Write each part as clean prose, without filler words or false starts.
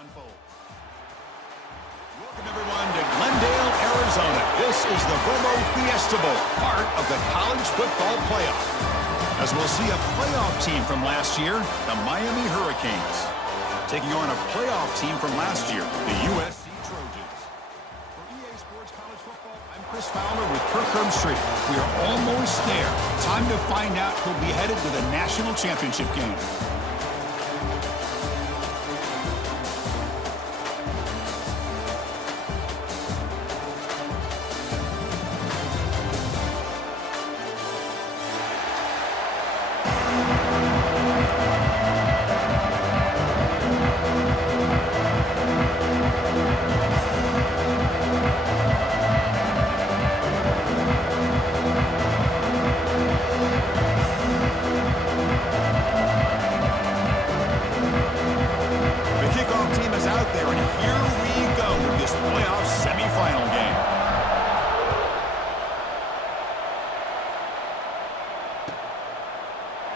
unfold. Welcome, everyone, to Glendale, Arizona. This is the Verbo Fiesta Bowl, part of the college football playoff. As we'll see a playoff team from last year, the Miami Hurricanes, taking on a playoff team from last year, the USC Trojans. For EA Sports College Football, I'm Chris Fowler with Kirk Herbstreit. We are almost there. Time to find out who'll be headed to the national championship game.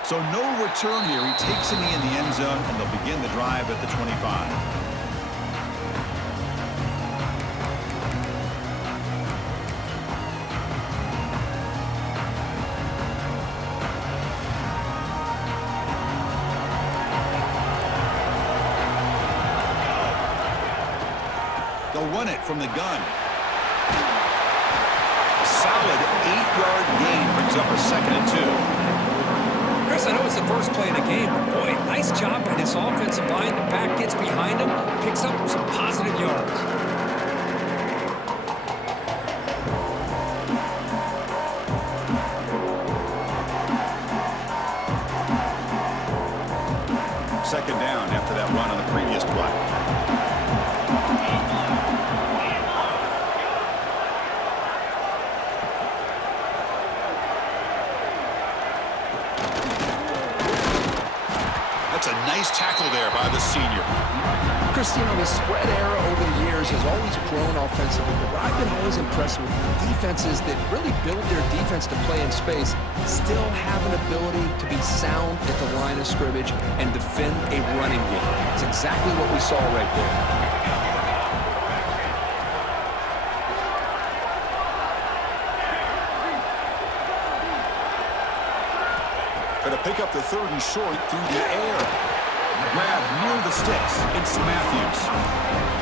So no return here. He takes it in the end zone, and they'll begin the drive at the 25. They'll run it from the gun. A solid 8-yard gain brings up a 2nd and 2. Chris, I know it's the first play of the game, but boy, nice job by this offensive line. The back gets behind him, picks up some positive yards. Second down after that run on the previous play. That's a nice tackle there by the senior. Chris, you know, the spread era over the years has always grown offensively, but what I've been always impressed with defenses that really build their defense to play in space still have an ability to be sound at the line of scrimmage and defend a running game. It's exactly what we saw right there. Going to pick up the 3rd and short through the air. Grab near the sticks. It's Matthews.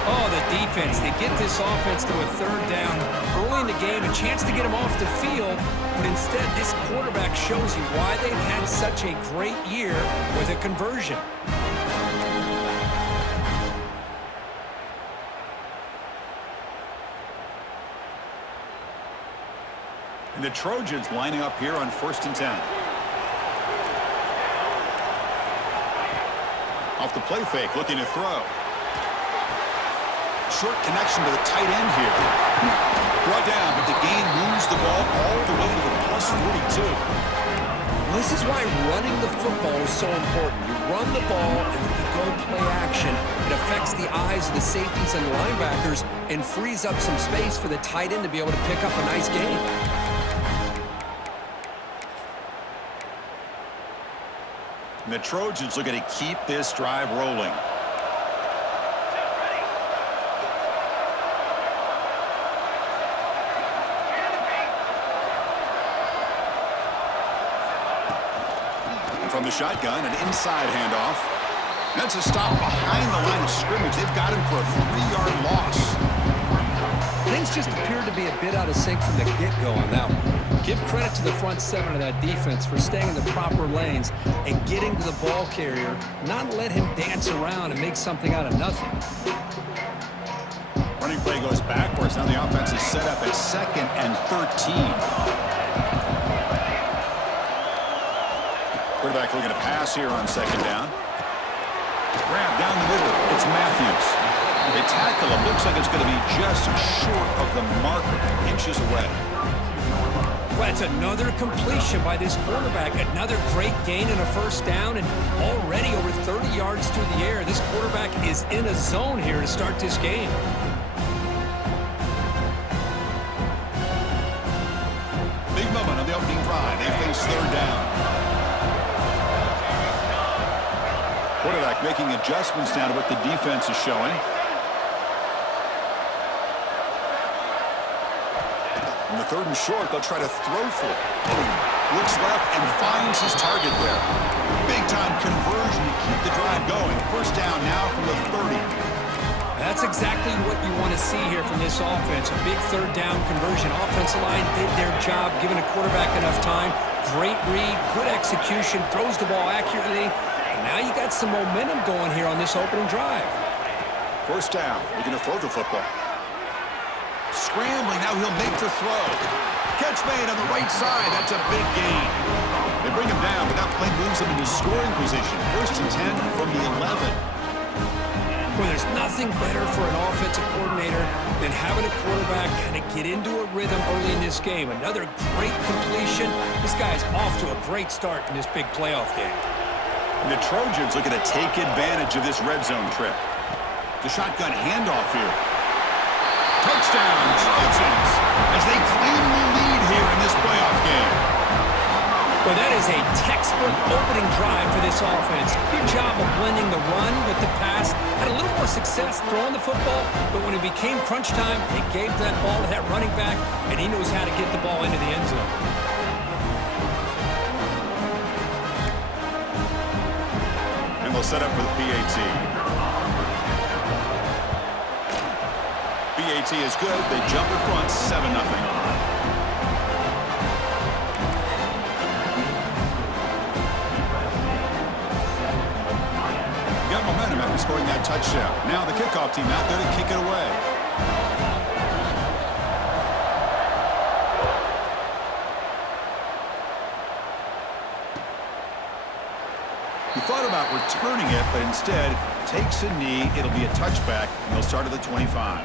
Oh, the defense. They get this offense to a 3rd down early in the game, a chance to get them off the field, but instead this quarterback shows you why they've had such a great year with a conversion. And the Trojans lining up here on 1st and 10. Off the play fake, looking to throw. Short connection to the tight end here. Brought down, but the gain moves the ball all the way to the plus 42. Well, this is why running the football is so important. You run the ball, and when you go play action, it affects the eyes of the safeties and the linebackers and frees up some space for the tight end to be able to pick up a nice gain. And the Trojans looking to keep this drive rolling. And from the shotgun, an inside handoff. That's a stop behind the line of scrimmage. They've got him for a 3-yard loss. Things just appeared to be a bit out of sync from the get-go on that one. Give credit to the front 7 of that defense for staying in the proper lanes and getting to the ball carrier, not let him dance around and make something out of nothing. Running play goes backwards. Now the offense is set up at 2nd and 13. Quarterback looking to pass here on 2nd down. Grab down the middle. It's Matthews. They tackle him. Looks like it's going to be just short of the marker, inches away. Well, it's another completion by this quarterback. Another great gain and a 1st down, and already over 30 yards through the air. This quarterback is in a zone here to start this game. Big moment on the opening drive. They face 3rd down. Quarterback Making adjustments now to what the defense is showing. In the 3rd and short, they'll try to throw for it. Looks left and finds his target there. Big-time conversion to keep the drive going. First down now from the 30. That's exactly what you want to see here from this offense. A big 3rd down conversion. Offensive line did their job, giving a quarterback enough time. Great read, good execution, throws the ball accurately. And now you got some momentum going here on this opening drive. First down. Looking to throw the football. Scrambling, now he'll make the throw. Catch made on the right side. That's a big gain. They bring him down, but that play moves him into scoring position. 1st and 10 from the 11. Well, there's nothing better for an offensive coordinator than having a quarterback kind of get into a rhythm early in this game. Another great completion. This guy's off to a great start in this big playoff game. And the Trojans looking to take advantage of this red zone trip. The shotgun handoff here. Touchdown, Trojans, as they claim the lead here in this playoff game. Well, that is a textbook opening drive for this offense. Good job of blending the run with the pass. Had a little more success throwing the football, but when it became crunch time, they gave that ball to that running back, and he knows how to get the ball into the end zone. And they'll set up for the PAT. PAT is good. They jump in front, 7-0. Got momentum after scoring that touchdown. Now the kickoff team out there to kick it away. He thought about returning it, but instead takes a knee. It'll be a touchback, and they'll start at the 25.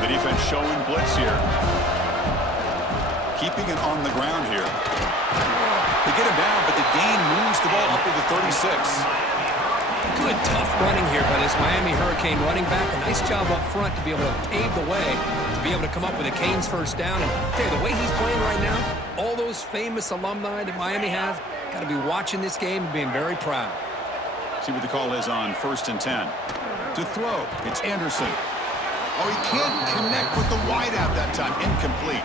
The defense showing blitz here. Keeping it on the ground here. They get him down, but the gain moves the ball up to the 36. Good, tough running here by this Miami Hurricane running back. A nice job up front to be able to pave the way, to be able to come up with a Canes first down. And tell you, the way he's playing right now, all those famous alumni that Miami have, got to be watching this game and being very proud. See what the call is on 1st and 10. To throw, it's Anderson. Oh, he can't connect with the wideout that time. Incomplete.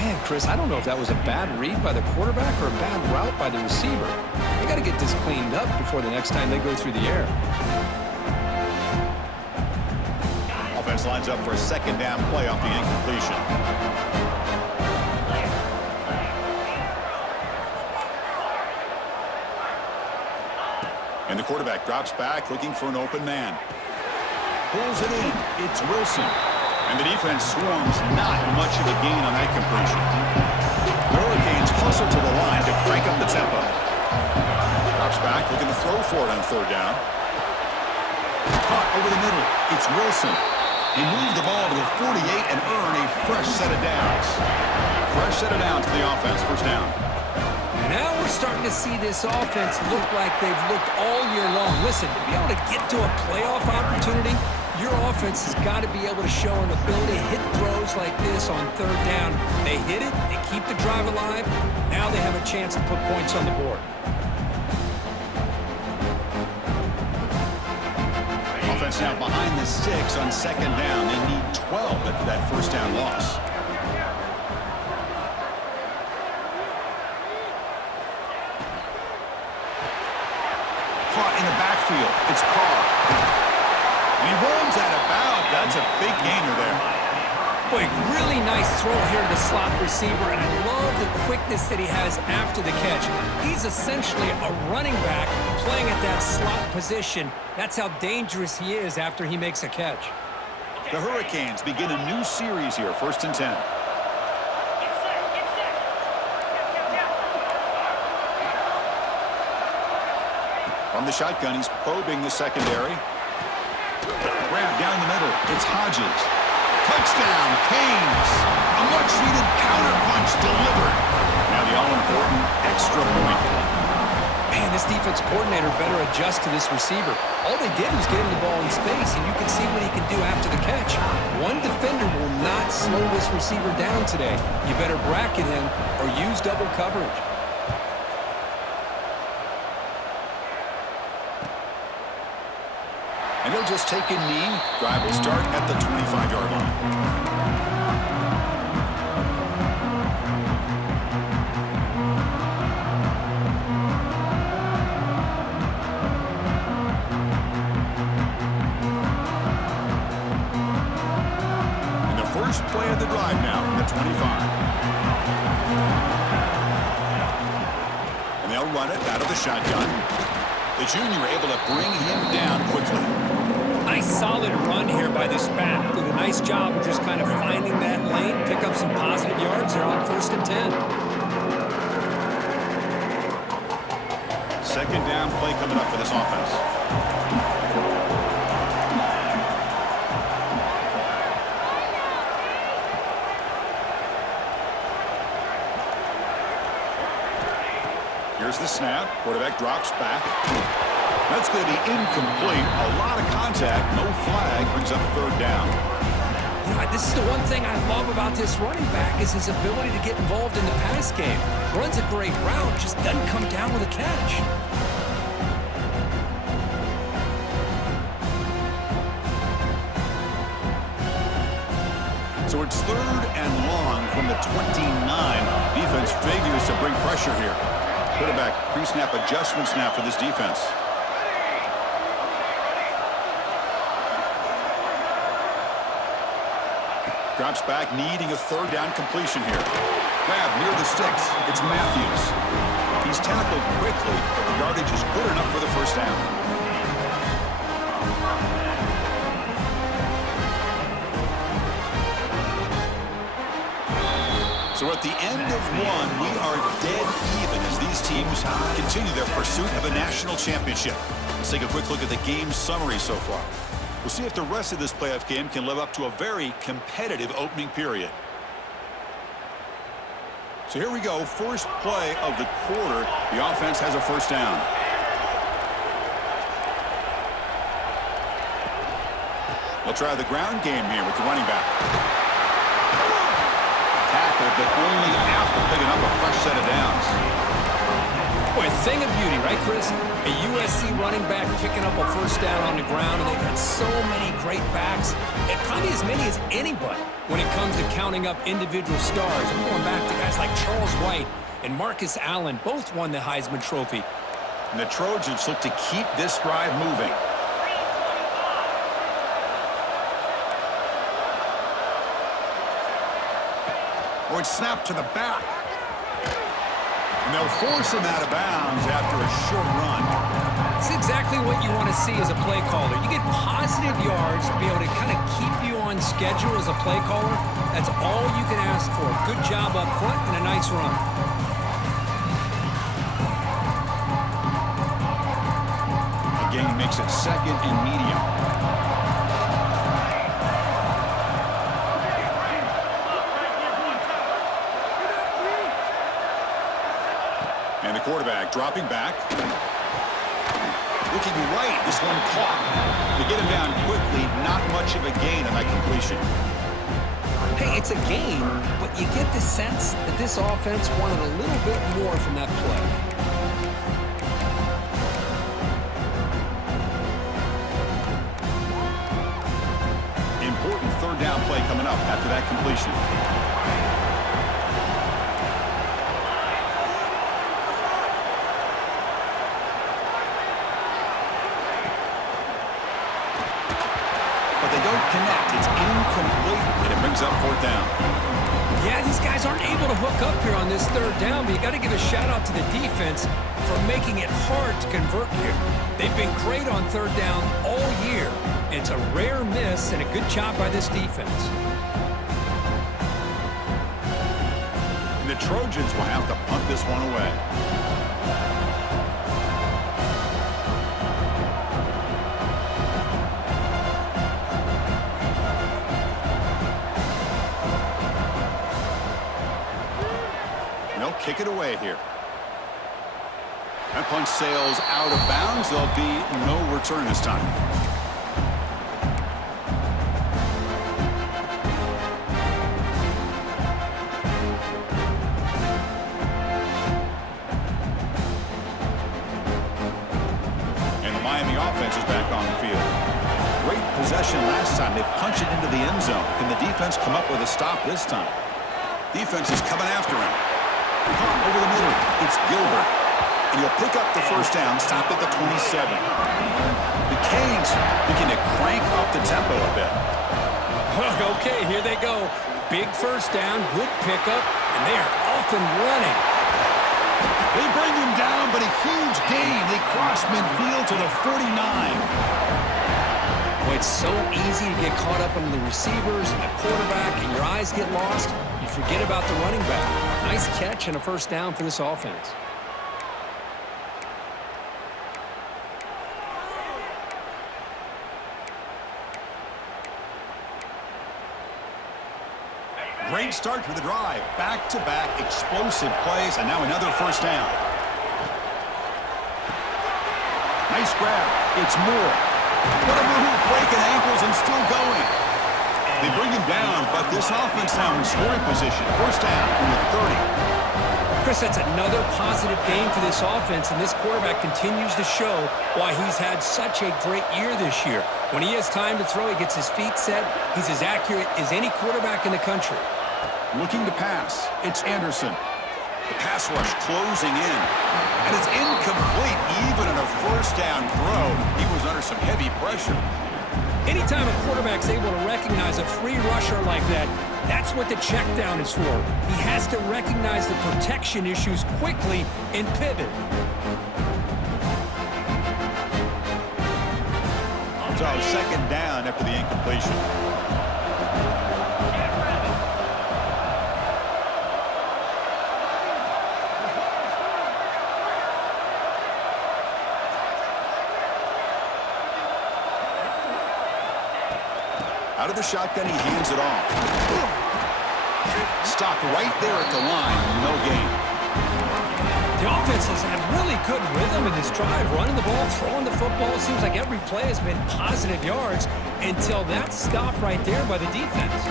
Man, Chris, I don't know if that was a bad read by the quarterback or a bad route by the receiver. They got to get this cleaned up before the next time they go through the air. Offense lines up for a 2nd down play off the incompletion. And the quarterback drops back, looking for an open man. Pulls it in. It's Wilson. And the defense swarms, not much of a gain on that completion. The Hurricanes hustle to the line to crank up the tempo. Drops back, looking to throw for it on 3rd down. Caught over the middle. It's Wilson. He moved the ball to the 48 and earned a fresh set of downs. Fresh set of downs for the offense. First down. Now we're starting to see this offense look like they've looked all year long. Listen, to be able to get to a playoff opportunity, your offense has got to be able to show an ability to hit throws like this on 3rd down. They hit it, they keep the drive alive. Now they have a chance to put points on the board. Offense now behind the sticks on 2nd down. They need 12 after that first down loss. Caught in the backfield. It's Carr. He runs out of bounds. That's a big gainer there. Boy, really nice throw here to the slot receiver, and I love the quickness that he has after the catch. He's essentially a running back playing at that slot position. That's how dangerous he is after he makes a catch. The Hurricanes begin a new series here, 1st and 10. From the shotgun, he's probing the secondary. Grab down the middle. It's Hodges. Touchdown, Canes. A much-needed counterpunch delivered. Now all-important extra point. Man, this defense coordinator better adjust to this receiver. All they did was get him the ball in space, and you can see what he can do after the catch. One defender will not slow this receiver down today. You better bracket him or use double coverage. And he'll just take a knee. Drive will start at the 25-yard line. First play of the drive now from the 25. And they'll run it out of the shotgun. The junior able to bring him down quickly. Nice solid run here by this back. Did a nice job of just kind of finding that lane, pick up some positive yards there on 1st and 10. Second down play coming up for this offense. Here's the snap. Quarterback drops back. That's going to be incomplete. A lot of contact. No flag. Brings up 3rd down. You know, this is the one thing I love about this running back is his ability to get involved in the pass game. Runs a great route, just doesn't come down with a catch. So it's 3rd and long from the 29. Defense figures to bring pressure here. Quarterback pre-snap adjustment snap for this defense. Drops back, needing a 3rd down completion here. Grab near the sticks. It's Matthews. He's tackled quickly, but the yardage is good enough for the 1st down. So at the end of one, we are dead even as these teams continue their pursuit of a national championship. Let's take a quick look at the game summary so far. We'll see if the rest of this playoff game can live up to a very competitive opening period. So here we go. First play of the quarter. The offense has a 1st down. They'll try the ground game here with the running back. Tackled, but only after picking up a fresh set of downs. Boy, a thing of beauty, right, Chris? A USC running back picking up a 1st down on the ground, and they've had so many great backs, and probably as many as anybody when it comes to counting up individual stars. I'm going back to guys like Charles White and Marcus Allen, both won the Heisman Trophy. And the Trojans look to keep this drive moving. Or it's snapped to the back. And they'll force him out of bounds after a short run. It's exactly what you want to see as a play caller. You get positive yards to be able to kind of keep you on schedule as a play caller. That's all you can ask for. Good job up front and a nice run. Again, makes it 2nd and medium. And the quarterback dropping back. Looking right, this one caught. To get him down quickly, not much of a gain on that completion. Hey, it's a gain, but you get the sense that this offense wanted a little bit more from that play. Important 3rd down play coming up after that completion. Connect. It's incomplete, and it brings up 4th down. Yeah, these guys aren't able to hook up here on this 3rd down, but you got to give a shout-out to the defense for making it hard to convert here. They've been great on 3rd down all year. It's a rare miss and a good job by this defense. And the Trojans will have to punt this one away. Kick kick it away here. That punch sails out of bounds. There'll be no return this time. And the Miami offense is back on the field. Great possession last time. They punched it into the end zone. Can the defense come up with a stop this time? Defense is coming after him. Caught over the middle. It's Gilbert. And he'll pick up the first down, stopped at the 27. The Canes looking to crank up the tempo a bit. Okay, here they go. Big first down, good pickup, and they are off and running. They bring him down, but a huge gain. They cross midfield to the 49. Boy, it's so easy to get caught up on the receivers and the quarterback, and your eyes get lost. You forget about the running back. Nice catch and a first down for this offense. Great start to the drive. Back-to-back explosive plays, and now another first down. Nice grab. It's Moore. What a move, breaking ankles and still going. They bring him down, but this offense now in scoring position. First down from the 30. Chris, that's another positive game for this offense, and this quarterback continues to show why he's had such a great year this year. When he has time to throw, he gets his feet set. He's as accurate as any quarterback in the country. Looking to pass. It's Anderson. The pass rush closing in. And it's incomplete. Even in a first down throw, he was under some heavy pressure. Anytime a quarterback's able to recognize a free rusher like that, that's what the check down is for. He has to recognize the protection issues quickly and pivot. So second down after the incompletion. Out of the shotgun, he hands it off. Stopped right there at the line. No gain. The offense has had really good rhythm in this drive. Running the ball, throwing the football. It seems like every play has been positive yards until that stop right there by the defense.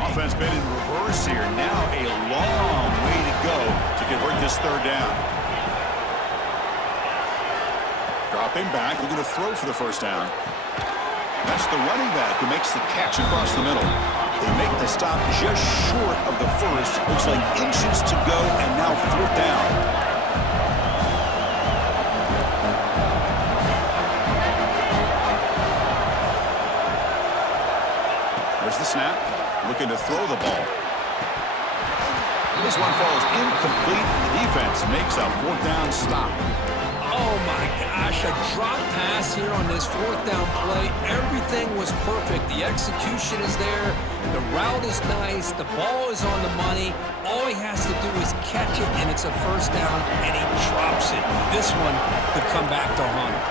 Offense been in reverse here. Now a long way to go to convert this third down. Dropping back, looking to throw for the first down. That's the running back who makes the catch across the middle. They make the stop just short of the first. Looks like inches to go, and now fourth down. There's the snap. Looking to throw the ball. This one falls incomplete. The defense makes a fourth down stop. Oh my gosh, a drop pass here on this fourth down play. Everything was perfect. The execution is there. The route is nice. The ball is on the money. All he has to do is catch it, and it's a first down, and he drops it. This one could come back to haunt him.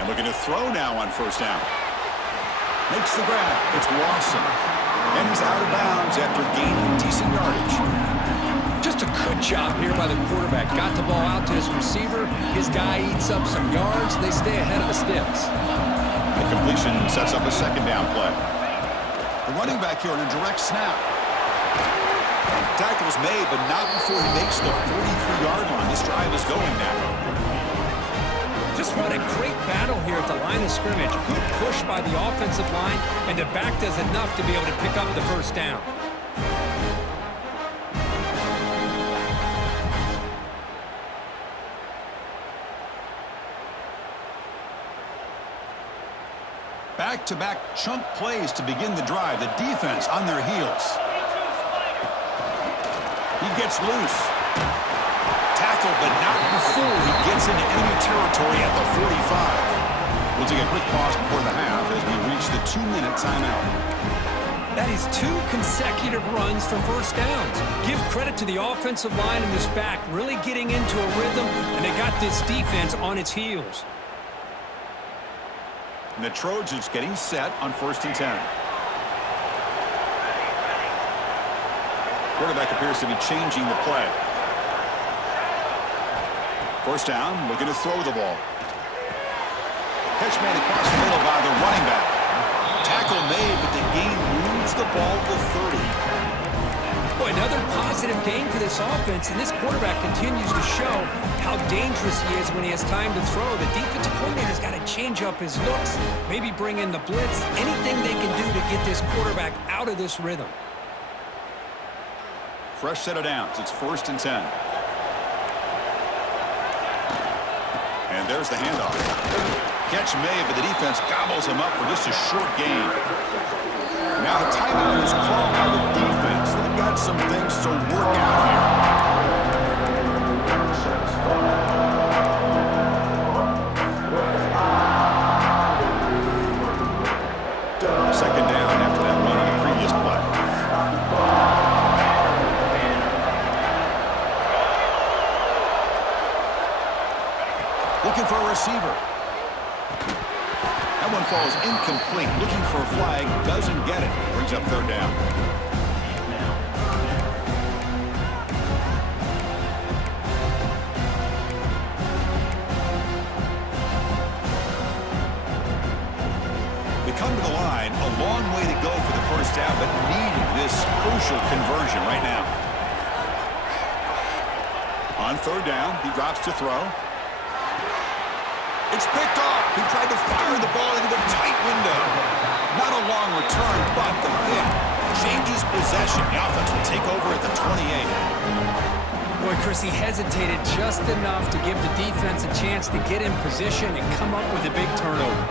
And looking to throw now on first down. Makes the grab. It's Lawson. And he's out of bounds after gaining decent yardage. Just a good job here by the quarterback. Got the ball out to his receiver. His guy eats up some yards. They stay ahead of the sticks. The completion sets up a second down play. The running back here on a direct snap. Tackle's made, but not before he makes the 43-yard line. This drive is going now. Just what a great battle here at the line of scrimmage. Good push by the offensive line, and the back does enough to be able to pick up the first down. Back-to-back chunk plays to begin the drive. The defense on their heels. He gets loose. Tackled, but not before he gets into enemy territory at the 45. We'll take a quick pause before the half as we reach the 2-minute timeout. That is 2 consecutive runs for first downs. Give credit to the offensive line and this back really getting into a rhythm, and they got this defense on its heels. And the Trojans getting set on 1st and 10. Quarterback appears to be changing the play. 1st down, looking to throw the ball. Catch made across the middle by the running back. Tackle made, but the gain moves the ball to 30. Boy, another positive gain for this offense, and this quarterback continues to show how dangerous he is when he has time to throw. The defensive coordinator's got to change up his looks, maybe bring in the blitz, anything they can do to get this quarterback out of this rhythm. Fresh set of downs. It's 1st and 10. And there's the handoff. Catch made, but the defense gobbles him up for just a short gain. Now the timeout is called by the defense. They've got some things to work out here. 2nd down after that run on the previous play. Looking for a receiver. That one falls incomplete. Looking for a flag. Doesn't get it. Brings up 3rd down. They come to the line. A long way to go for the 1st down, but needing this crucial conversion right now. On 3rd down, he drops to throw. It's picked off. He tried to fire the ball into the tight window. Not a long return, but the pick changes possession. The offense will take over at the 28. Boy, Chris, he hesitated just enough to give the defense a chance to get in position and come up with a big turnover.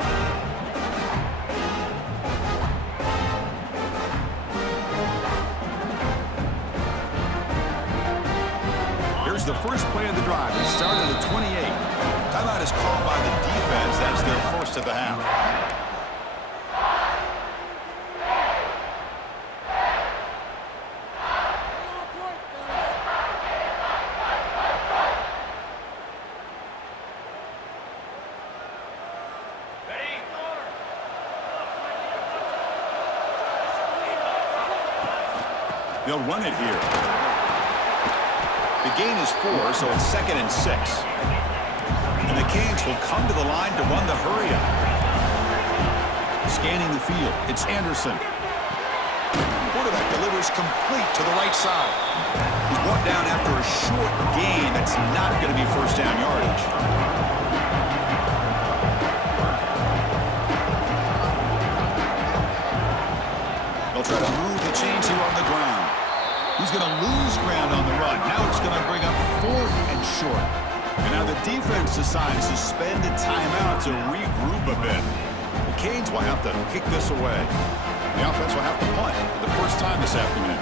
Here's the first play of the drive. They start at the 28. Timeout is called by the defense. That's their 1st of the half. They'll run it here. The gain is 4, so it's 2nd and 6. And the Canes will come to the line to run the hurry-up. Scanning the field, it's Anderson. Quarterback delivers complete to the right side. He's brought down after a short gain. That's not going to be 1st down yardage. They'll try to move the chains here on the ground. He's going to lose ground on the run. Now it's going to bring up 4th and short. And now the defense decides to spend a timeout to regroup a bit. The Canes will have to kick this away. The offense will have to punt for the first time this afternoon.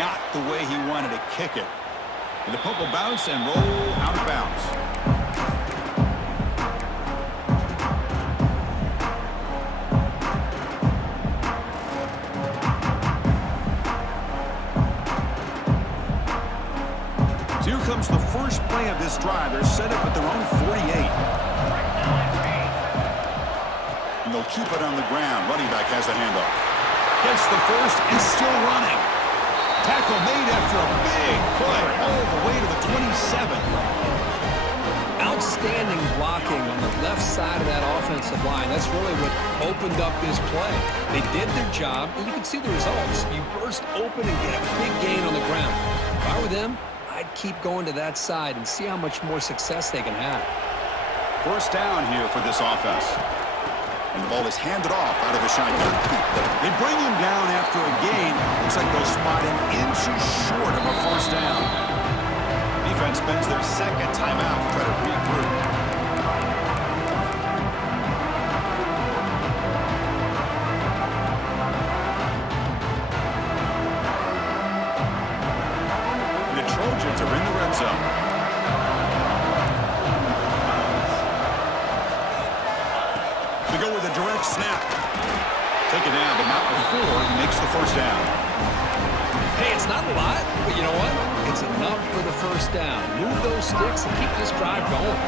Not the way he wanted to kick it. And the punt will bounce and roll out of bounds. Comes the first play of this drive. They're set up at their own 48. And they'll keep it on the ground. Running back has the handoff. Gets the first and still running. Tackle made after a big play all the way to the 27. Outstanding blocking on the left side of that offensive line. That's really what opened up this play. They did their job, and you can see the results. You burst open and get a big gain on the ground. If I were them, I'd keep going to that side and see how much more success they can have. 1st down here for this offense. And the ball is handed off out of the shotgun. They bring him down after a gain. Looks like they'll spot him inches short of a 1st down. Defense spends their 2nd timeout to try to regroup. Trojans are in the red zone. They go with a direct snap. Take it down, but not before he makes the 1st down. Hey, it's not a lot, but you know what? It's enough for the 1st down. Move those sticks and keep this drive going.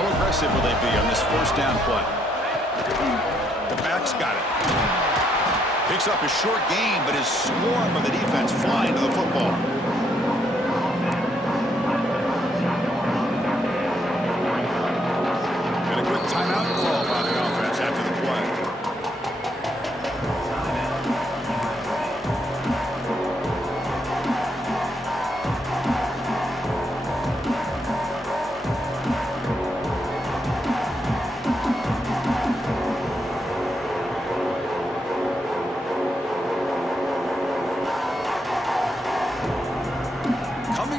A aggressive will they be on this first down play? The back's got it. Picks up a short gain, but his swarm of the defense flying to the football. And a quick timeout call by the offense after the play.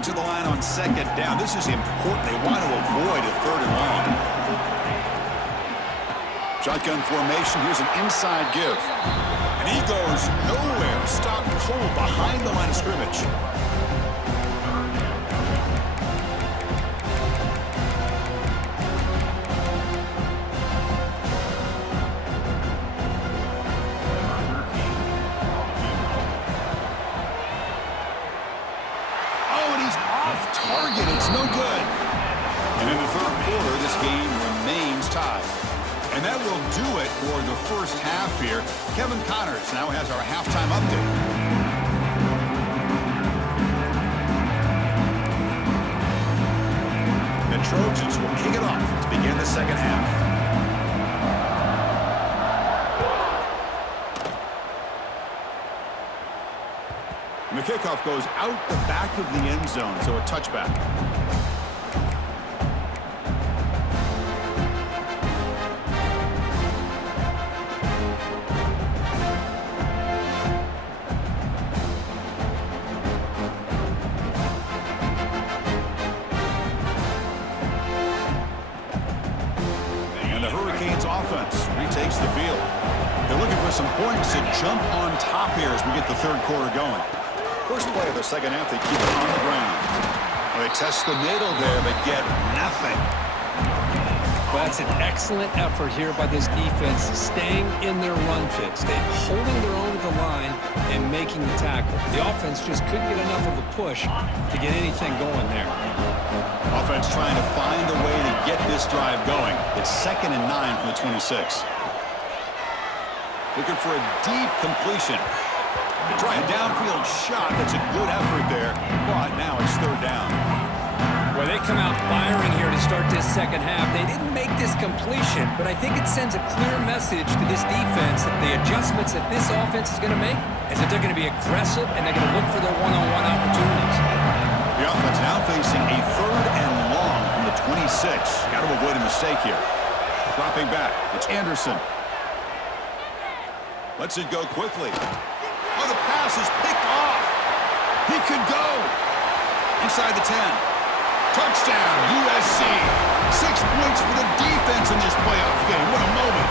To the line on second down. This is important. They want to avoid a third and long. Shotgun formation. Here's an inside give. And he goes nowhere. Stopped cold behind the line of scrimmage. It's no good. And in the third quarter, this game remains tied. And that will do it for the first half here. Kevin Connors now has our halftime update. The Trojans will kick it off to begin the second half. And the kickoff goes out the back of the end zone, so a touchback. And the Hurricanes offense retakes the field. They're looking for some points to jump on top here as we get the third quarter going. First play of the second half, they keep it on the ground. They test the middle there, but get nothing. Well, that's an excellent effort here by this defense, staying in their run fit, staying holding their own at the line and making the tackle. The offense just couldn't get enough of a push to get anything going there. Offense trying to find a way to get this drive going. It's 2nd and 9 from the 26. Looking for a deep completion. They try a downfield shot. That's a good effort there, but now it's third down. Well, they come out firing here to start this second half. They didn't make this completion, but I think it sends a clear message to this defense that the adjustments that this offense is going to make is that they're going to be aggressive and they're going to look for their one-on-one opportunities. The offense now facing a third and long from the 26. Got to avoid a mistake here. Dropping back. It's Anderson. Lets it go quickly. Oh, the pass is picked off. He could go. Inside the 10. Touchdown, USC. 6 points for the defense in this playoff game. What a moment.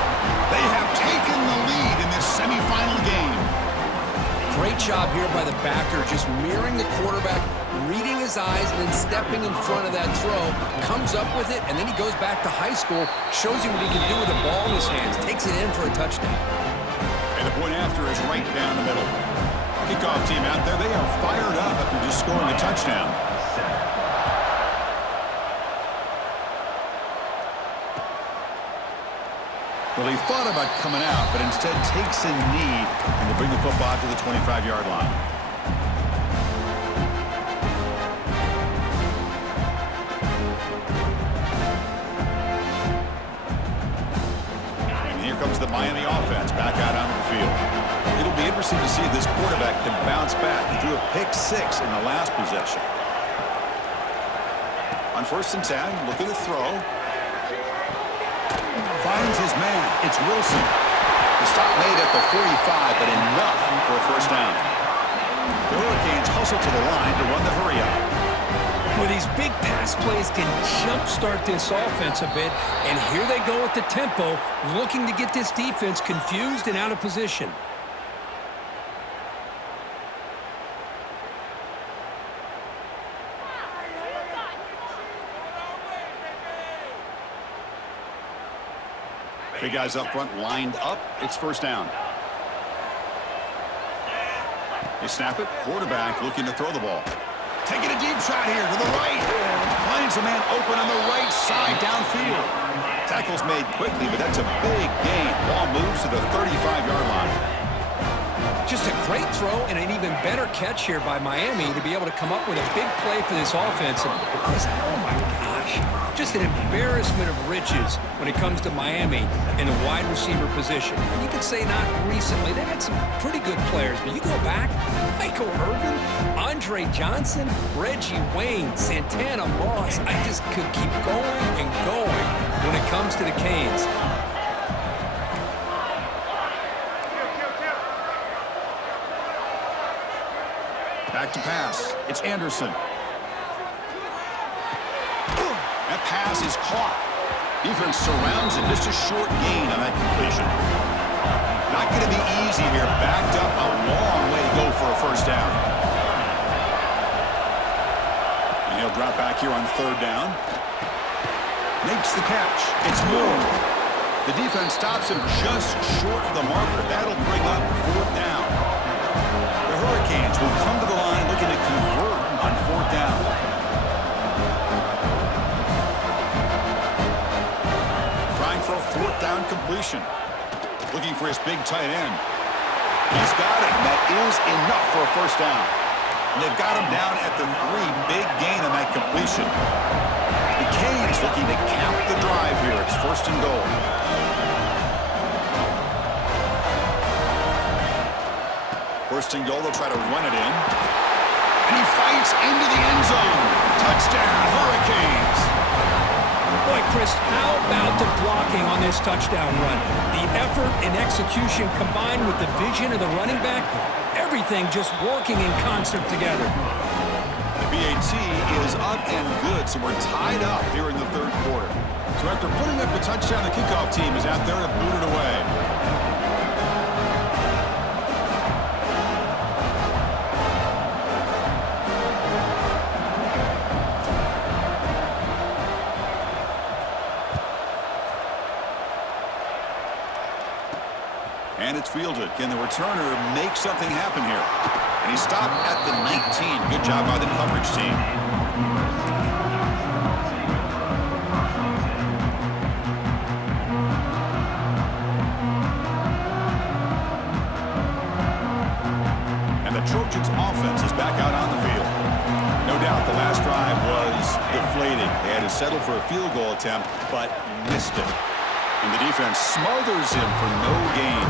They have taken the lead in this semifinal game. Great job here by the backer, just mirroring the quarterback, reading his eyes, and then stepping in front of that throw. Comes up with it, and then he goes back to high school, shows you what he can do with the ball in his hands, takes it in for a touchdown. And the point after is right down the middle. Kickoff team out there. They are fired up after just scoring a touchdown. Well, he thought about coming out, but instead takes a knee and will bring the football to the 25-yard line. And here comes the Miami offense back out onto the field. It'll be interesting to see if this quarterback can bounce back. He threw a pick 6 in the last possession. On 1st and 10, look at the throw. Finds his man. It's Wilson. The stop made at the 45, but enough for a first down. The Hurricanes hustle to the line to run the hurry-up. Well, these big pass plays can jumpstart this offense a bit, and here they go with the tempo, looking to get this defense confused and out of position. Big guys up front lined up. It's first down. They snap it. Quarterback looking to throw the ball. Taking a deep shot here to the right. Finds finds a man open on the right side downfield. Tackle's made quickly, but that's a big gain. Ball moves to the 35-yard line. Just a great throw and an even better catch here by Miami to be able to come up with a big play for this offense. And oh my gosh, just an embarrassment of riches when it comes to Miami in the wide receiver position. And you could say not recently. They had some pretty good players, but you go back, Michael Irvin, Andre Johnson, Reggie Wayne, Santana Moss. I just could keep going and going when it comes to the Canes. Back to pass. It's Anderson. That pass is caught. Defense surrounds it. Just a short gain on that completion. Not going to be easy here. Backed up a long way to go for a first down. And he'll drop back here on third down. Makes the catch. It's Moore. The defense stops him just short of the marker. That'll bring up fourth down. The Hurricanes will come to the line looking to convert on fourth down. Trying for a fourth down completion. Looking for his big tight end. He's got it, and that is enough for a first down. And they've got him down at the 3. Big gain on that completion. The Canes looking to cap the drive here. It's first and goal. First and goal, they'll try to run it in. And he fights into the end zone. Touchdown, Hurricanes. Boy, Chris, how about the blocking on this touchdown run? The effort and execution combined with the vision of the running back, everything just working in concert together. The BAT is up and good, so we're tied up here in the third quarter. So after putting up a touchdown, the kickoff team is out there to boot it away. And it's fielded. Can the returner make something happen here? And he stopped at the 19. Good job by the coverage team. And the Trojans' offense is back out on the field. No doubt the last drive was deflating. They had to settle for a field goal attempt, but missed it. And the defense smothers him for no gain.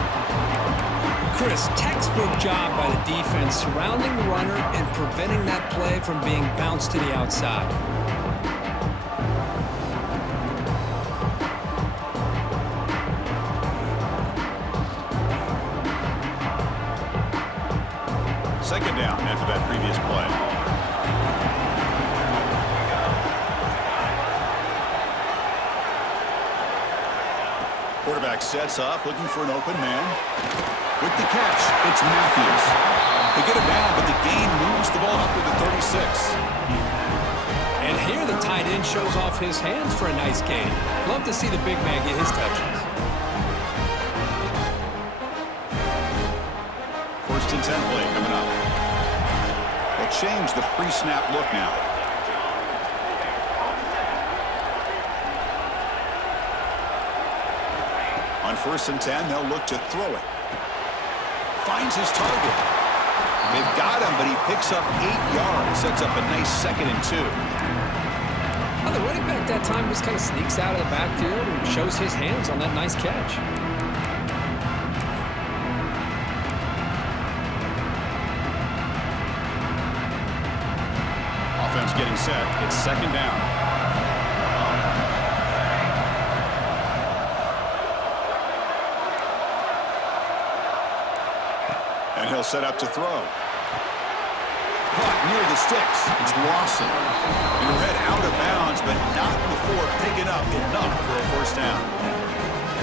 Chris, textbook job by the defense surrounding the runner and preventing that play from being bounced to the outside. Second down after that previous play. Quarterback sets up, looking for an open man. With the catch, it's Matthews. They get him down, but the gain moves the ball up to the 36. And here the tight end shows off his hands for a nice gain. Love to see the big man get his touches. First and 10 play coming up. They'll change the pre-snap look now. On first and 10, they'll look to throw it. Finds his target. They've got him, but he picks up 8 yards. Sets up a nice 2nd and 2. Well, the running back that time just kind of sneaks out of the backfield and shows his hands on that nice catch. Offense getting set. It's second down. And he'll set up to throw. Caught near the sticks. It's Lawson. He read out of bounds, but not before picking up enough for a first down.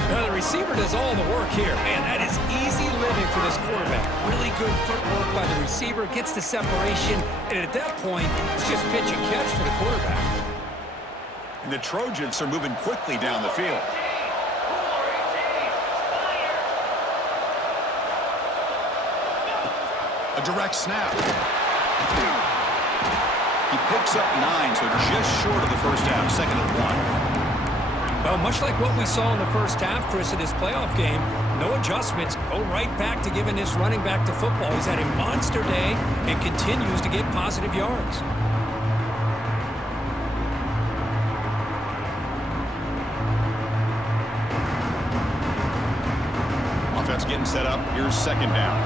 Now the receiver does all the work here. Man, that is easy living for this quarterback. Really good footwork by the receiver. Gets the separation. And at that point, it's just pitch and catch for the quarterback. And the Trojans are moving quickly down the field. A direct snap. He picks up 9, so just short of the first half, second and 1. Well, much like what we saw in the first half, Chris, in this playoff game, no adjustments. Go right back to giving this running back to football. He's had a monster day and continues to get positive yards. Offense getting set up. Here's second down.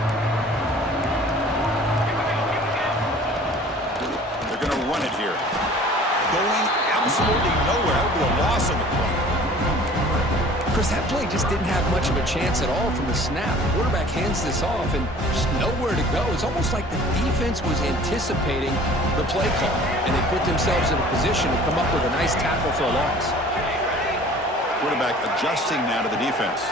They're going to run it here. Going absolutely nowhere. That would be a loss on the play. Chris, that play just didn't have much of a chance at all from the snap. The quarterback hands this off and just nowhere to go. It's almost like the defense was anticipating the play call, and they put themselves in a position to come up with a nice tackle for a loss. Quarterback adjusting now to the defense.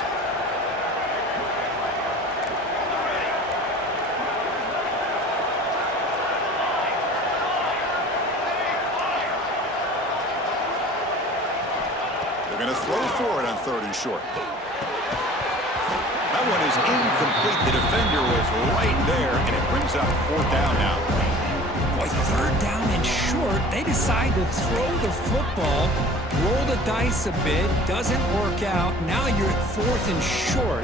Going to throw for it on third and short. That one is incomplete. The defender was right there, and it brings up fourth down now. Boy, third down and short. They decide to throw the football, roll the dice a bit, doesn't work out. Now you're at fourth and short.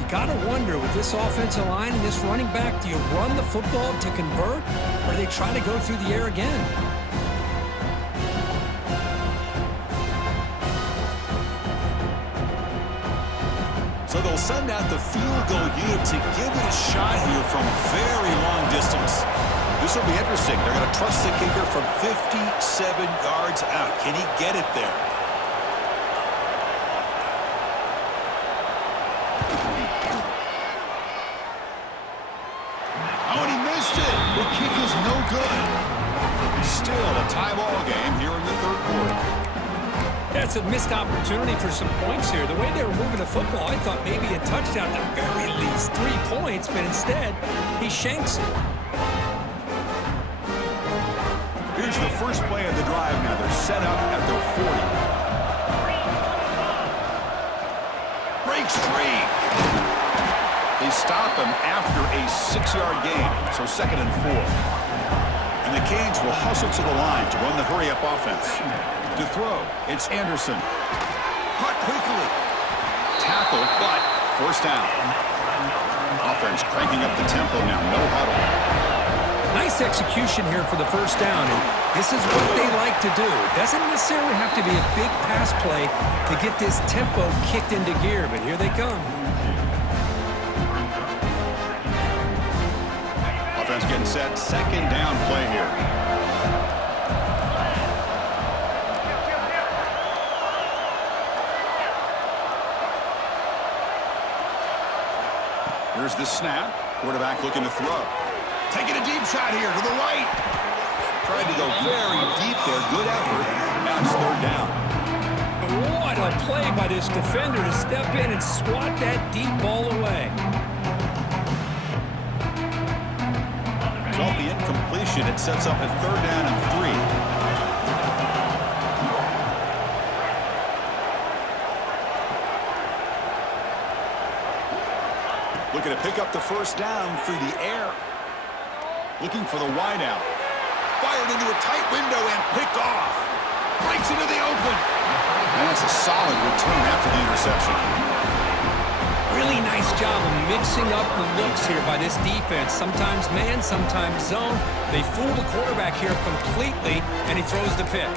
You got to wonder, with this offensive line and this running back, do you run the football to convert, or do they try to go through the air again? So they'll send out the field goal unit to give it a shot here from very long distance. This will be interesting. They're going to trust the kicker from 57 yards out. Can he get it there? Oh, and he missed it. The kick is no good. Still a tie ball game here in the third quarter. That's a missed opportunity for some points here. The way they were moving the football, I thought maybe a touchdown, at the very least 3 points, but instead, he shanks it. Here's the first play of the drive now. They're set up at their 40. Breaks free. They stop him after a 6-yard gain, so second and 4. And the Canes will hustle to the line to run the hurry-up offense. To throw, it's Anderson. Caught quickly. Tackle, but first down. Offense cranking up the tempo now. No huddle. Nice execution here for the first down, and this is what they like to do. Doesn't necessarily have to be a big pass play to get this tempo kicked into gear, but here they come. Offense getting set. Second down play here. Here's the snap. Quarterback looking to throw. Taking a deep shot here to the right. Tried to go very deep there. Good effort. Now it's third down. What a play by this defender to step in and swat that deep ball away. So off the incompletion, it sets up a third down and 3. Looking to pick up the first down through the air. Looking for the wideout. Fired into a tight window and picked off. Breaks into the open. And that's a solid return after the interception. Really nice job of mixing up the looks here by this defense. Sometimes man, sometimes zone. They fool the quarterback here completely, and he throws the pick.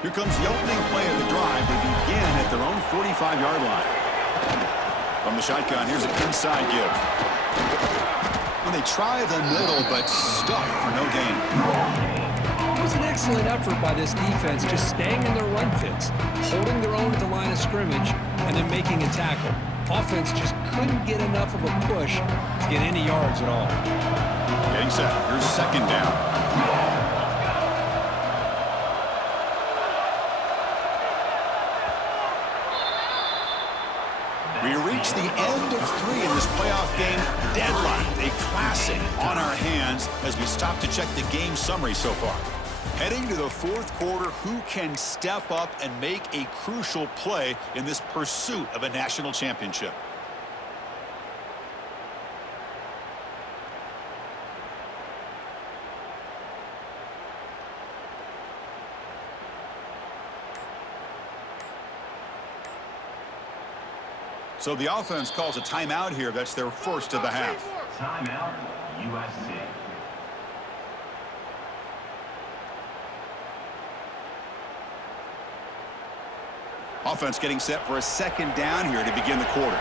Here comes the opening play of the drive. They begin at their own 45-yard line. From the shotgun, here's an inside give. And they try the middle, but stuff for no gain. It was an excellent effort by this defense, just staying in their run fits, holding their own at the line of scrimmage, and then making a tackle. Offense just couldn't get enough of a push to get any yards at all. Getting set. Here's second down. We reached the end of 3 in this playoff game. Deadlocked, a classic on our hands as we stop to check the game summary so far. Heading to the 4th quarter, who can step up and make a crucial play in this pursuit of a national championship? So the offense calls a timeout here. That's their first of the half. Timeout, USC. Offense getting set for a 2nd down here to begin the quarter.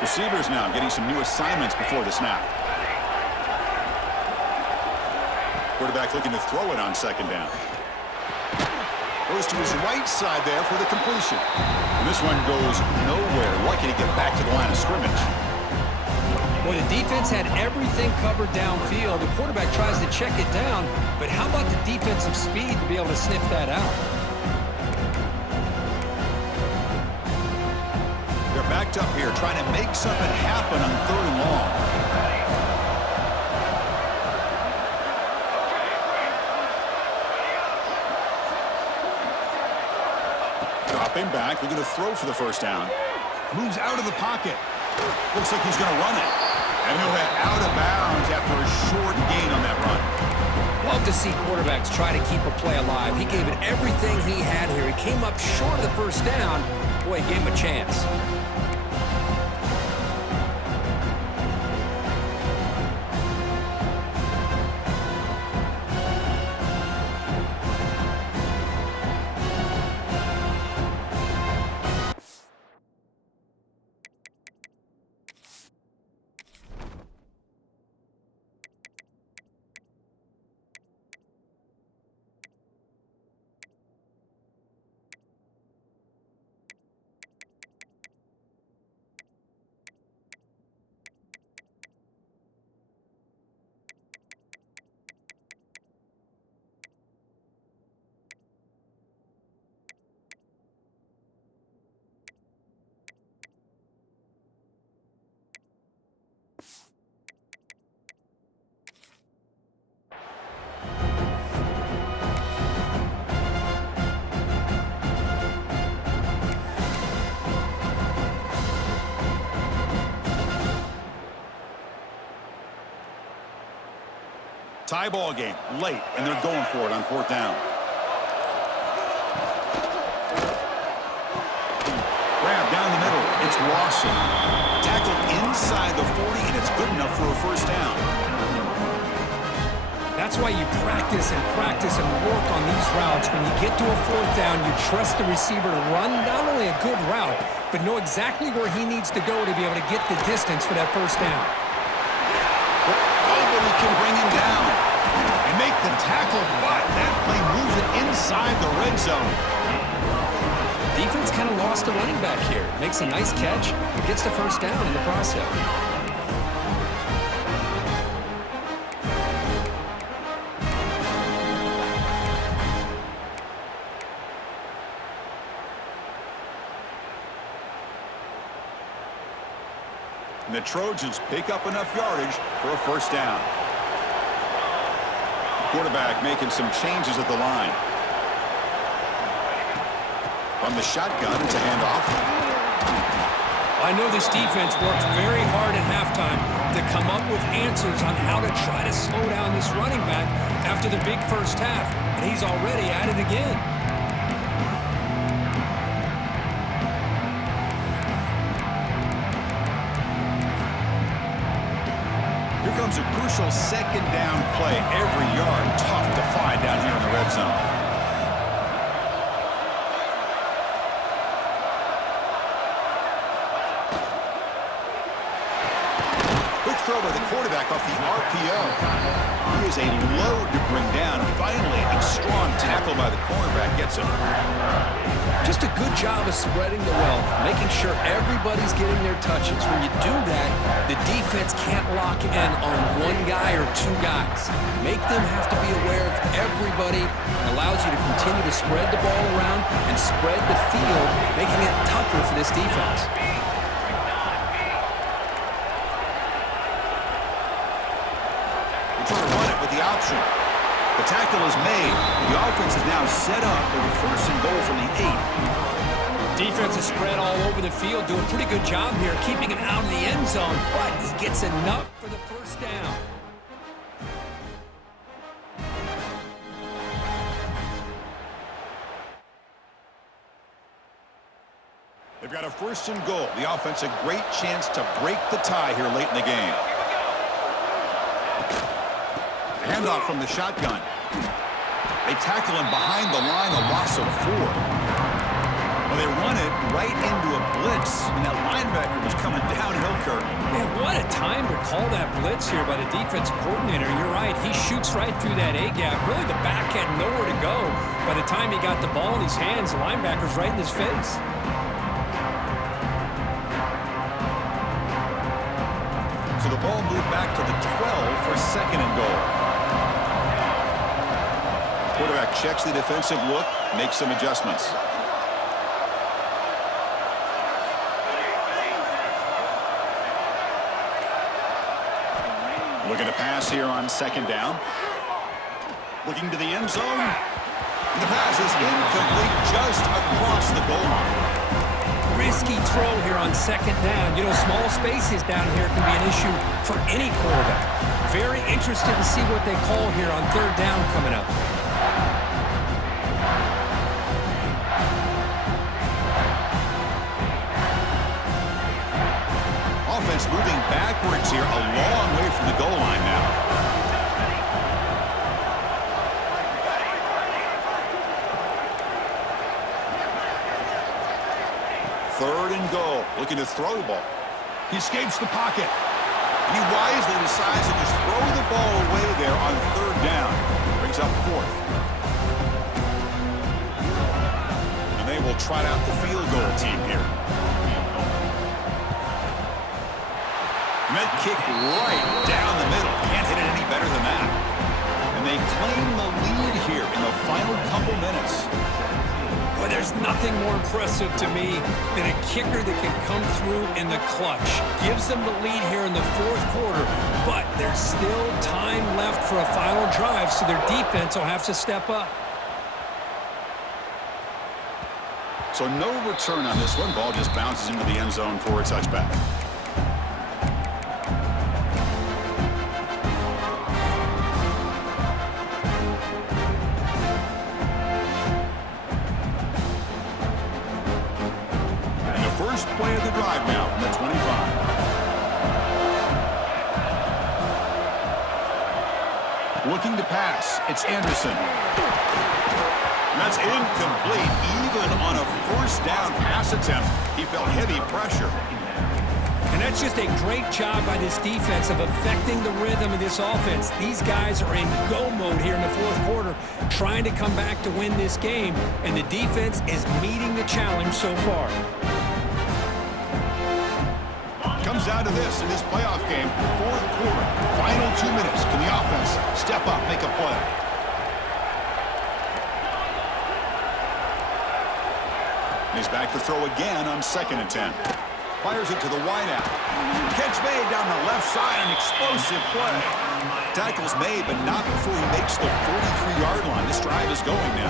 Receivers now getting some new assignments before the snap. Quarterback looking to throw it on 2nd down. Goes to his right side there for the completion. And this one goes nowhere. Lucky to get back to the line of scrimmage. Well, the defense had everything covered downfield. The quarterback tries to check it down, but how about the defensive speed to be able to sniff that out? They're backed up here trying to make something happen on 3rd and long. Dropping back, looking to throw for the 1st down. Moves out of the pocket. Looks like he's going to run it. And he'll head out of bounds after a short gain on that run. Love to see quarterbacks try to keep a play alive. He gave it everything he had here. He came up short of the 1st down. Boy, he gave him a chance. Tie ball game, late, and they're going for it on 4th down. Grab down the middle, it's Lawson. Tackle inside the 40, and it's good enough for a 1st down. That's why you practice and work on these routes. When you get to a 4th down, you trust the receiver to run not only a good route, but know exactly where he needs to go to be able to get the distance for that 1st down. Nobody can bring him down. And make the tackle, but that play moves it inside the red zone. Defense kind of lost a running back here. Makes a nice catch, gets the 1st down in the process. And the Trojans pick up enough yardage for a 1st down. Quarterback making some changes at the line. From the shotgun, it's a handoff. I know this defense worked very hard at halftime to come up with answers on how to try to slow down this running back after the big 1st half, and he's already at it again. Here comes a crucial 2nd down play. Every yard tough to find down here in the red zone. Quick throw by the quarterback off the RPO. He is a load to bring down. Finally, a strong tackle by the cornerback gets him. Just a good job of spreading the wealth, making sure everybody's getting their touches. When you do that, the defense can't lock in on 1 guy or 2 guys. Make them have to be aware of everybody. It allows you to continue to spread the ball around and spread the field making it tougher for this defense. They're trying to run it with the option. The tackle is made. The offense is now set up for the first and goal from the 8. Defense is spread all over the field, doing a pretty good job here, keeping him out of the end zone, but he gets enough for the first down. They've got a first and goal. The offense a great chance to break the tie here late in the game. Handoff from the shotgun. They tackle him behind the line, a loss of 4. Well, they run it right into a blitz, and that linebacker was coming downhill, Kirk. Man, what a time to call that blitz here by the defense coordinator. You're right, he shoots right through that A-gap. Really, the back had nowhere to go. By the time he got the ball in his hands, the linebacker's right in his face. So the ball moved back to the 12 for second and goal. Quarterback checks the defensive look, makes some adjustments. Looking to pass here on second down. Looking to the end zone. And the pass is incomplete just across the goal line. Risky throw here on second down. You know, small spaces down here can be an issue for any quarterback. Very interested to see what they call here on third down coming up. Offense moving backwards here, a long way from the goal line now. Third and goal, looking to throw the ball. He escapes the pocket. He wisely decides to just throw the ball away there on third down. Brings up fourth. And they will trot out the field goal team here. Met kick right down the middle. Can't hit it any better than that. And they claim the lead here in the final couple minutes. Boy, there's nothing more impressive to me than a kicker that can come through in the clutch. Gives them the lead here in the fourth quarter, but there's still time left for a final drive, so their defense will have to step up. So no return on this one. Ball just bounces into the end zone for a touchback. First play of the drive now from the 25. Looking to pass. It's Anderson. And that's incomplete. Even on a first down pass attempt, he felt heavy pressure. And that's just a great job by this defense of affecting the rhythm of this offense. These guys are in go mode here in the fourth quarter, trying to come back to win this game, and the defense is meeting the challenge so far. Comes down to this in this playoff game, fourth quarter, final 2 minutes. Can the offense step up, make a play? He's back to throw again on second and 10. Fires it to the wideout. Catch made down the left side, an explosive play. Tackle's made, but not before he makes the 43-yard line. This drive is going now.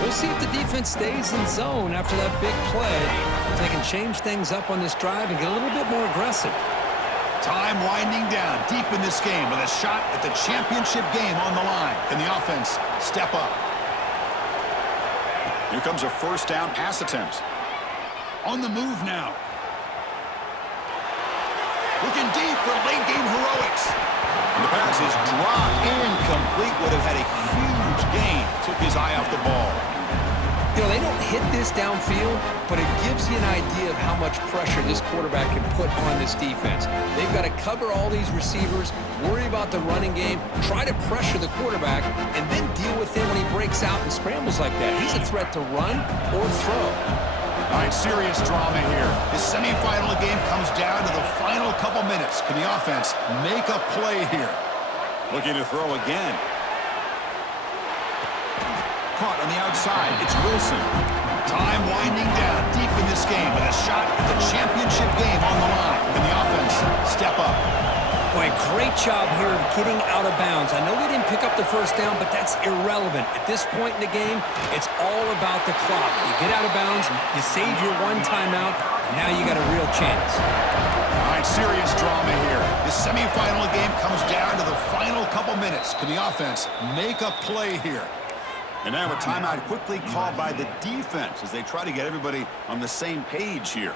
We'll see if the defense stays in zone after that big play. If they can change things up on this drive and get a little bit more aggressive. Time winding down deep in this game with a shot at the championship game on the line. Can the offense step up? Here comes a first down pass attempt. On the move now. Looking deep for late game heroics. And the pass is dropped. Incomplete. Would have had a huge gain. Took his eye off the ball. You know, they don't hit this downfield, but it gives you an idea of how much pressure this quarterback can put on this defense. They've got to cover all these receivers, worry about the running game, try to pressure the quarterback, and then deal with him when he breaks out and scrambles like that. He's a threat to run or throw. All right, serious drama here. This semifinal game comes down to the final couple minutes. Can the offense make a play here? Looking to throw again. Caught on the outside. It's Wilson. Time winding down deep in this game with a shot at the championship game on the line. Can the offense step up? Boy, great job here of getting out of bounds. I know they didn't pick up the first down, but that's irrelevant. At this point in the game, it's all about the clock. You get out of bounds, you save your one timeout, and now you got a real chance. All right, serious drama here. The semifinal game comes down to the final couple minutes. Can the offense make a play here? And now a timeout quickly called by the defense as they try to get everybody on the same page here.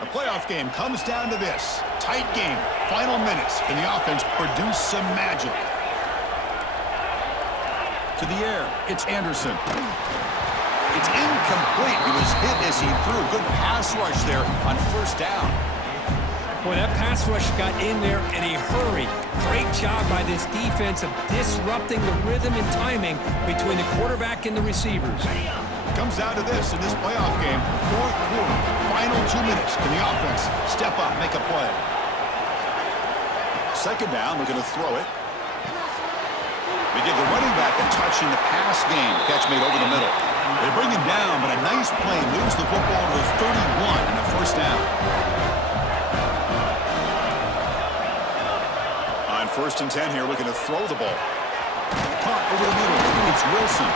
The playoff game comes down to this. Tight game, final minutes. Can the offense produce some magic? To the air, it's Anderson. It's incomplete. He was hit as he threw a good pass rush there on first down. Boy, that pass rush got in there in a hurry. Great job by this defense of disrupting the rhythm and timing between the quarterback and the receivers. Comes down to this in this playoff game. Fourth quarter, final 2 minutes. Can the offense step up, make a play? Second down, we're going to throw it. They give the running back a touch in the pass game. Catch made over the middle. They bring him down, but a nice play moves the football to the 31 and a first down. On 1st and 10 here, looking to throw the ball. Caught over the middle. It's Wilson.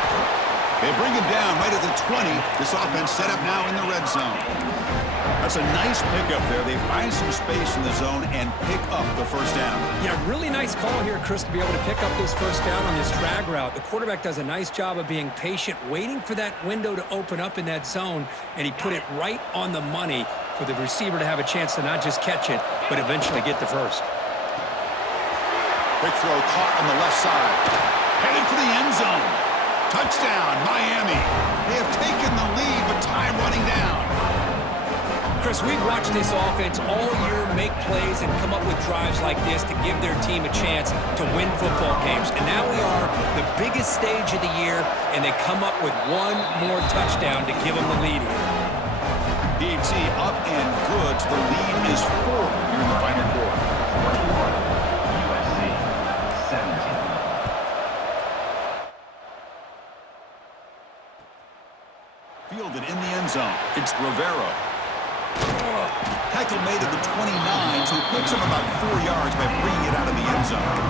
They bring him down right at the 20. This offense set up now in the red zone. That's a nice pickup there. They find some space in the zone and pick up the first down. Yeah, really nice call here, Chris, to be able to pick up this first down on this drag route. The quarterback does a nice job of being patient, waiting for that window to open up in that zone, and he put it right on the money for the receiver to have a chance to not just catch it, but eventually get the first. Quick throw caught on the left side. Headed for the end zone. Touchdown, Miami. They have taken the lead, but time running down. Chris, we've watched this offense all year make plays and come up with drives like this to give their team a chance to win football games. And now we are the biggest stage of the year, and they come up with one more touchdown to give them the lead here. DT up and good. The lead is 4 here in the final quarter. USC 17. Fielded in the end zone. It's Rivera. Tackle made at the 29, so he picks up about 4 yards by bringing it out of the end zone.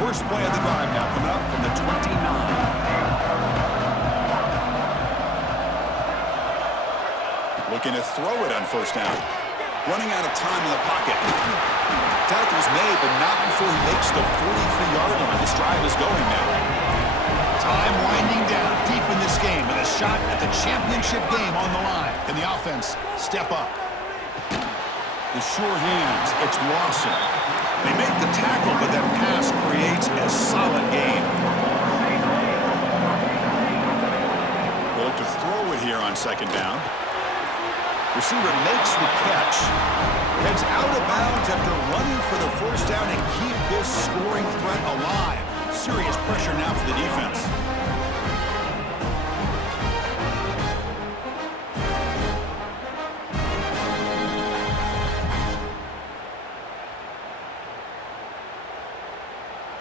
First play of the drive now coming up from the 29. Looking to throw it on first down. Running out of time in the pocket. Tackle's made, but not before he makes the 43-yard line. This drive is going now. Time winding down deep in this game with a shot at the championship game on the line. Can the offense step up? The sure hands, it's Lawson. They make the tackle, but that pass creates a solid game. They look to throw it here on second down. Receiver makes the catch. Heads out of bounds after running for the first down and keep this scoring threat alive. Serious pressure now for the defense.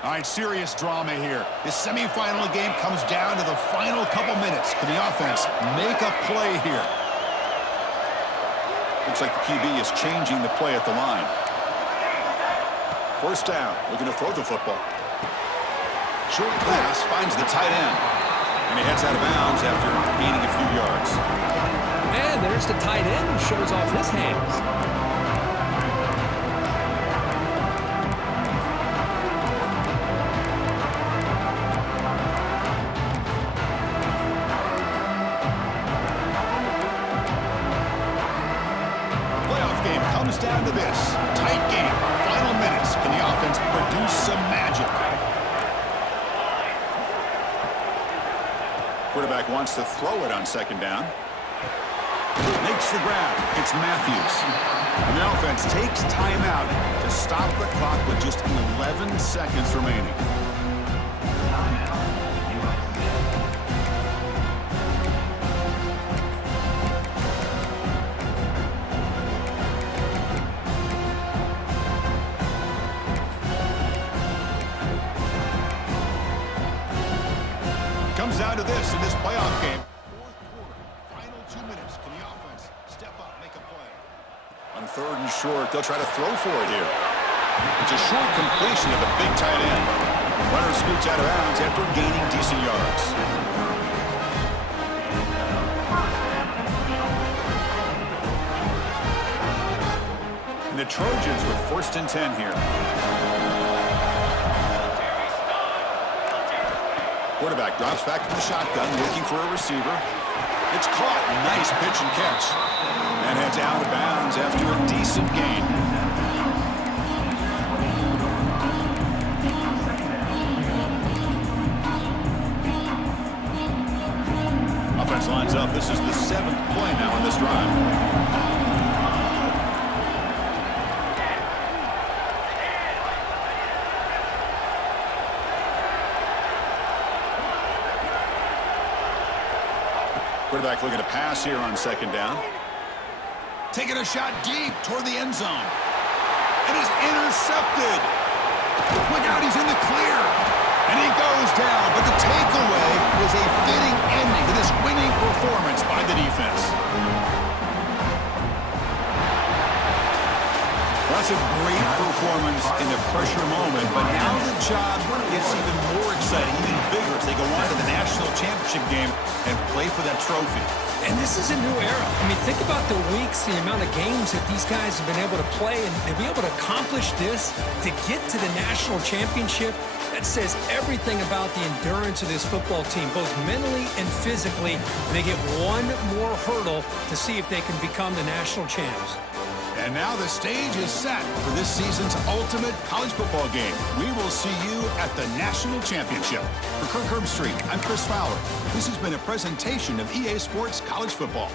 All right, serious drama here. This semifinal game comes down to the final couple minutes. Can the offense make a play here? Looks like the QB is changing the play at the line. First down, looking to throw the football. Short pass finds the tight end. And he heads out of bounds after gaining a few yards. And there's the tight end who shows off his hands. Comes down to this. Tight game. Final minutes. Can the offense produce some magic? Quarterback wants to throw it on second down. Makes the grab. It's Matthews. And the offense takes timeout to stop the clock with just 11 seconds remaining. to this in this playoff game. Fourth quarter, final 2 minutes. Can the offense step up, make a play? On 3rd and short, they'll try to throw for it here. It's a short completion of the big tight end. Runner scoots out of bounds after gaining decent yards. And the Trojans with 1st and 10 here. Quarterback drops back from the shotgun, looking for a receiver. It's caught. Nice pitch and catch. And heads out of bounds after a decent gain. Offense lines up. This is the 7th play now in this drive. Quarterback looking to pass here on 2nd down. Taking a shot deep toward the end zone. It is intercepted. Look out, he's in the clear. And he goes down, but the takeaway was a fitting ending to this winning performance by the defense. That's a great performance in the pressure moment, but now the job gets even more exciting, even bigger as they go on to the national championship game and play for that trophy. And this is a new era. I mean, think about the weeks, the amount of games that these guys have been able to play, and to be able to accomplish this, to get to the national championship, that says everything about the endurance of this football team, both mentally and physically. And they get one more hurdle to see if they can become the national champs. And now the stage is set for this season's ultimate college football game. We will see you at the national championship. For Kirk Herbstreit, I'm Chris Fowler. This has been a presentation of EA Sports College Football.